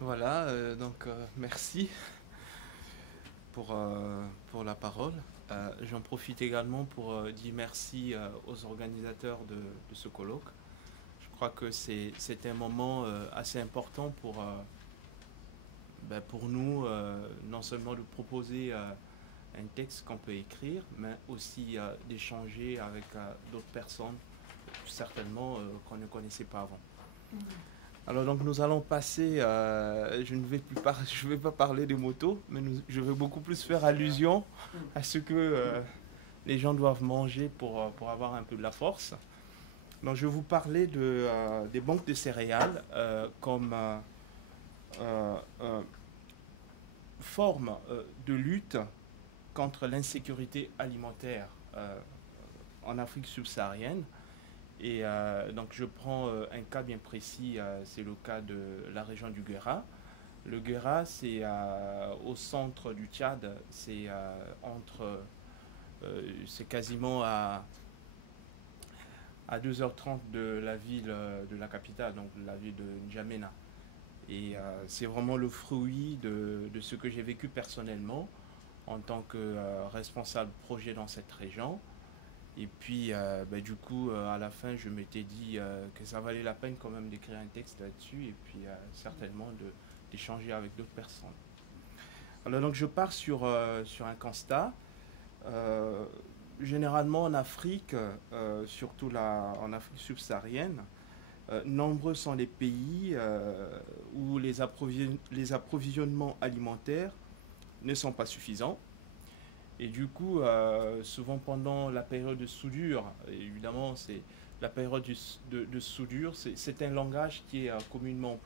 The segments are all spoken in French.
Voilà, merci pour la parole. J'en profite également pour dire merci aux organisateurs de ce colloque. Je crois que c'est un moment assez important pour nous, non seulement de proposer un texte qu'on peut écrire, mais aussi d'échanger avec d'autres personnes, certainement qu'on ne connaissait pas avant. Alors donc nous allons passer, je ne vais plus je vais pas parler des motos, mais je vais beaucoup plus faire allusion à ce que les gens doivent manger pour avoir un peu de la force. Donc je vais vous parler des banques de céréales comme euh, euh, forme de lutte contre l'insécurité alimentaire en Afrique subsaharienne. Et donc je prends un cas bien précis, c'est le cas de la région du Guéra. Le Guéra, c'est au centre du Tchad, c'est quasiment à 2h30 de la ville, de la capitale, donc de la ville de N'Djamena. Et c'est vraiment le fruit de ce que j'ai vécu personnellement en tant que responsable projet dans cette région. Et puis, du coup, à la fin, je m'étais dit que ça valait la peine quand même d'écrire un texte là-dessus et puis certainement d'échanger avec d'autres personnes. Alors, donc, je pars sur un constat. Euh, Généralement en Afrique, surtout en Afrique subsaharienne, nombreux sont les pays où les approvisionnements alimentaires ne sont pas suffisants. Et du coup, souvent pendant la période de soudure, évidemment, c'est la période de soudure, c'est un langage qui est communément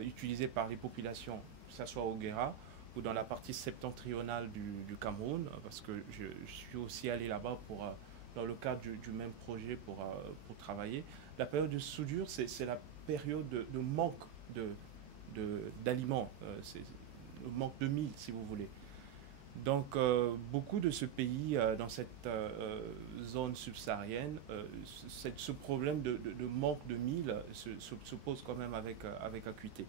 utilisé par les populations, que ce soit au Guéra ou dans la partie septentrionale du Cameroun, parce que je suis aussi allé là-bas dans le cadre du même projet pour travailler. La période de soudure, c'est la période de manque d'aliments, c'est le manque de mie, si vous voulez. Donc, beaucoup de ce pays, dans cette zone subsaharienne, ce problème de manque de mille se pose quand même avec acuité.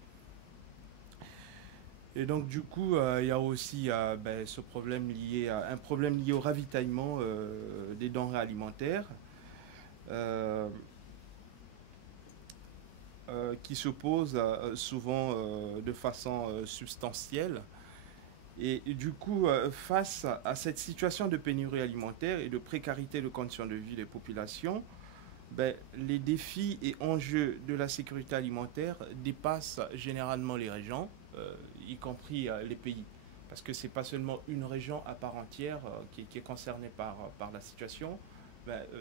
Et donc, du coup, il y a aussi ce problème un problème lié au ravitaillement des denrées alimentaires euh, qui se pose souvent de façon substantielle. Et du coup, face à cette situation de pénurie alimentaire et de précarité de conditions de vie des populations, les défis et enjeux de la sécurité alimentaire dépassent généralement les régions, y compris les pays. Parce que ce n'est pas seulement une région à part entière qui est concernée par la situation.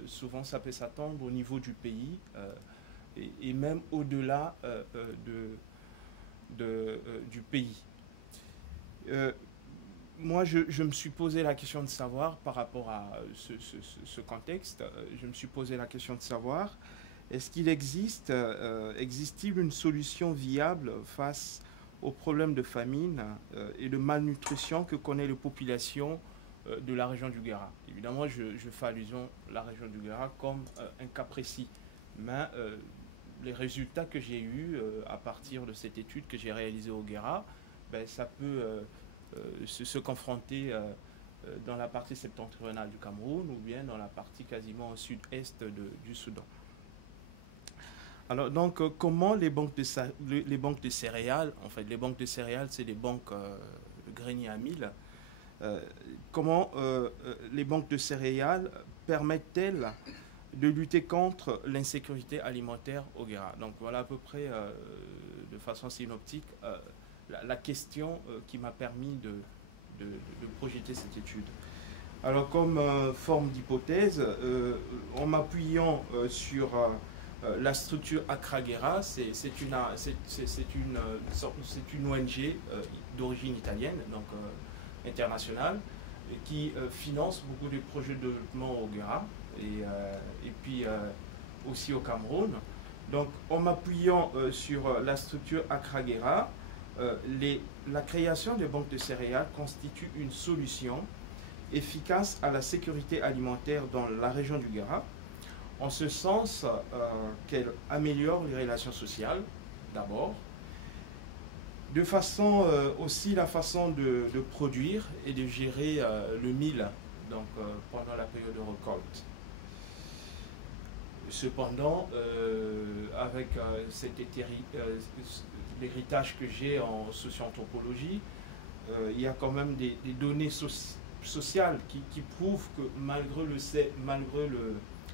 Souvent, ça peut s'attendre au niveau du pays et même au-delà du pays. Euh, Moi, je me suis posé la question de savoir, par rapport à ce contexte, je me suis posé la question de savoir, est-ce qu'il existe-t-il une solution viable face aux problèmes de famine et de malnutrition que connaît la population de la région du Guéra? Évidemment, je fais allusion à la région du Guéra comme un cas précis, mais les résultats que j'ai eus à partir de cette étude que j'ai réalisée au Guéra, ça peut se confronter dans la partie septentrionale du Cameroun ou bien dans la partie quasiment au sud-est du Soudan. Alors donc, comment les banques de céréales, en fait, les banques de céréales, c'est des banques de greniers à mille, euh, comment les banques de céréales permettent-elles de lutter contre l'insécurité alimentaire au Guéra? Donc voilà à peu près, de façon synoptique, la question qui m'a permis de projeter cette étude. Alors, comme forme d'hypothèse, en m'appuyant sur la structure Accra-Guerra, c'est une ONG d'origine italienne, donc internationale, qui finance beaucoup de projets de développement au Guéra et puis aussi au Cameroun. Donc, en m'appuyant sur la structure Accra-Guerra, euh, la création des banques de céréales constitue une solution efficace à la sécurité alimentaire dans la région du Guéra, en ce sens qu'elle améliore les relations sociales, d'abord, De façon aussi la façon de produire et de gérer le mil donc, pendant la période de récolte. Cependant, avec l'héritage que j'ai en socio-anthropologie, il y a quand même des données sociales qui prouvent que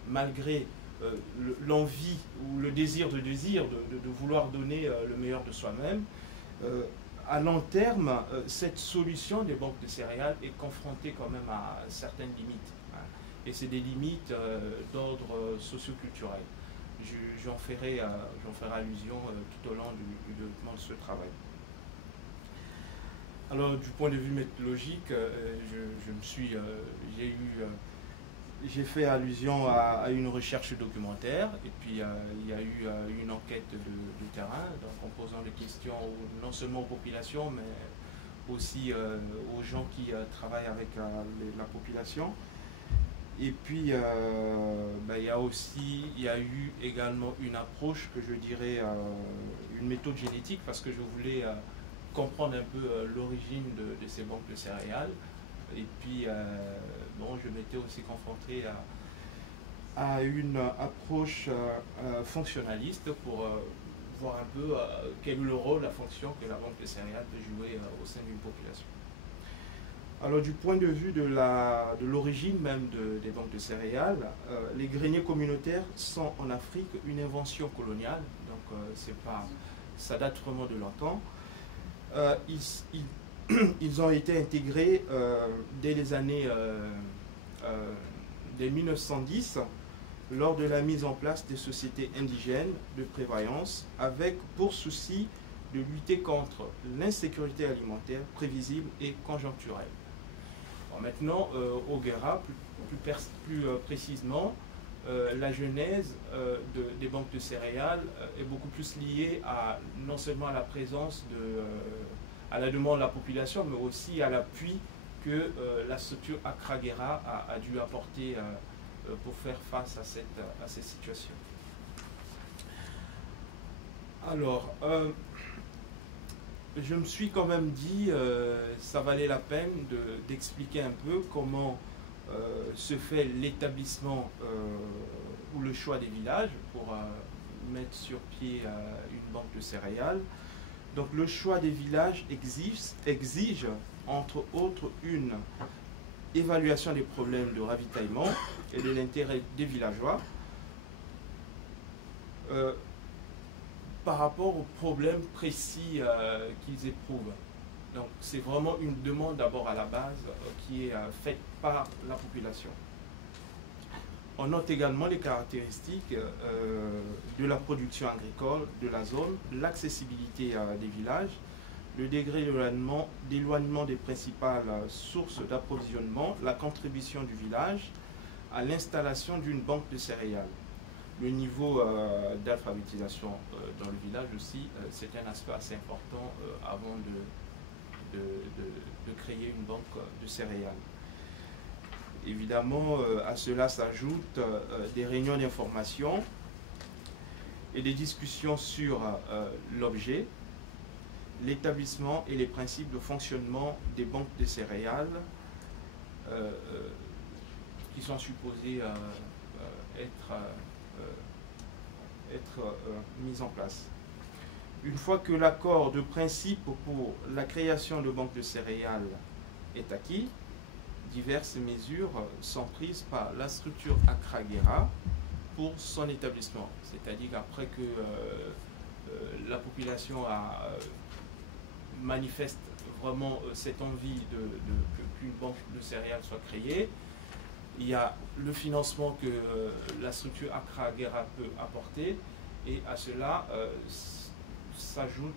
malgré l'envie ou le désir de vouloir donner le meilleur de soi-même, à long terme, cette solution des banques de céréales est confrontée quand même à certaines limites. Hein. Et c'est des limites d'ordre socioculturel. J'en ferai allusion tout au long du développement de ce travail. Alors, du point de vue méthodologique, j'ai fait allusion à une recherche documentaire et puis il y a eu une enquête de terrain, donc en posant des questions non seulement aux populations, mais aussi aux gens qui travaillent avec la population. Et puis il y a eu également une approche que je dirais une méthode génétique parce que je voulais comprendre un peu l'origine de ces banques de céréales. Et puis, je m'étais aussi confronté à une approche fonctionnaliste pour voir un peu quel est le rôle, la fonction que la banque de céréales peut jouer au sein d'une population. Alors, du point de vue de l'origine même des banques de céréales, les greniers communautaires sont en Afrique une invention coloniale, donc ça date vraiment de longtemps. Ils ont été intégrés dès les années dès 1910 lors de la mise en place des sociétés indigènes de prévoyance avec pour souci de lutter contre l'insécurité alimentaire prévisible et conjoncturelle. Bon, maintenant, au Guéra, plus précisément, la genèse des banques de céréales est beaucoup plus liée non seulement à la présence à la demande de la population, mais aussi à l'appui que la structure Accra Guéra a dû apporter pour faire face à cette situation. Alors, je me suis quand même dit, ça valait la peine d'expliquer un peu comment se fait l'établissement ou le choix des villages pour mettre sur pied une banque de céréales. Donc le choix des villages exige entre autres une évaluation des problèmes de ravitaillement et de l'intérêt des villageois par rapport aux problèmes précis qu'ils éprouvent. Donc c'est vraiment une demande d'abord à la base qui est faite par la population. On note également les caractéristiques de la production agricole de la zone, l'accessibilité des villages, le degré d'éloignement des principales sources d'approvisionnement, la contribution du village à l'installation d'une banque de céréales. Le niveau d'alphabétisation dans le village aussi, c'est un aspect assez important avant de créer une banque de céréales. Évidemment, à cela s'ajoutent des réunions d'information et des discussions sur l'objet, l'établissement et les principes de fonctionnement des banques de céréales qui sont supposées être mises en place. Une fois que l'accord de principe pour la création de banques de céréales est acquis, diverses mesures sont prises par la structure Accra Guéra pour son établissement. C'est-à-dire qu'après que la population manifeste vraiment cette envie qu'une banque de céréales soit créée, il y a le financement que la structure Accra Guéra peut apporter et à cela s'ajoute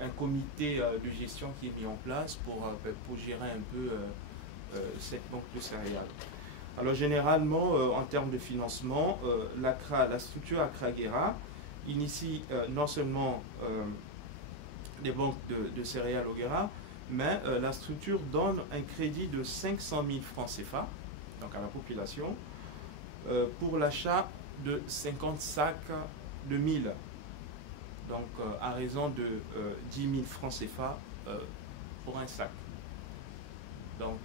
un comité de gestion qui est mis en place pour gérer un peu cette banque de céréales. Alors généralement, en termes de financement, la structure Accra Guéra initie non seulement des banques de céréales au Guéra, mais la structure donne un crédit de 500 000 francs CFA, donc à la population, pour l'achat de 50 sacs de mil. donc à raison de 10 000 francs CFA pour un sac. Donc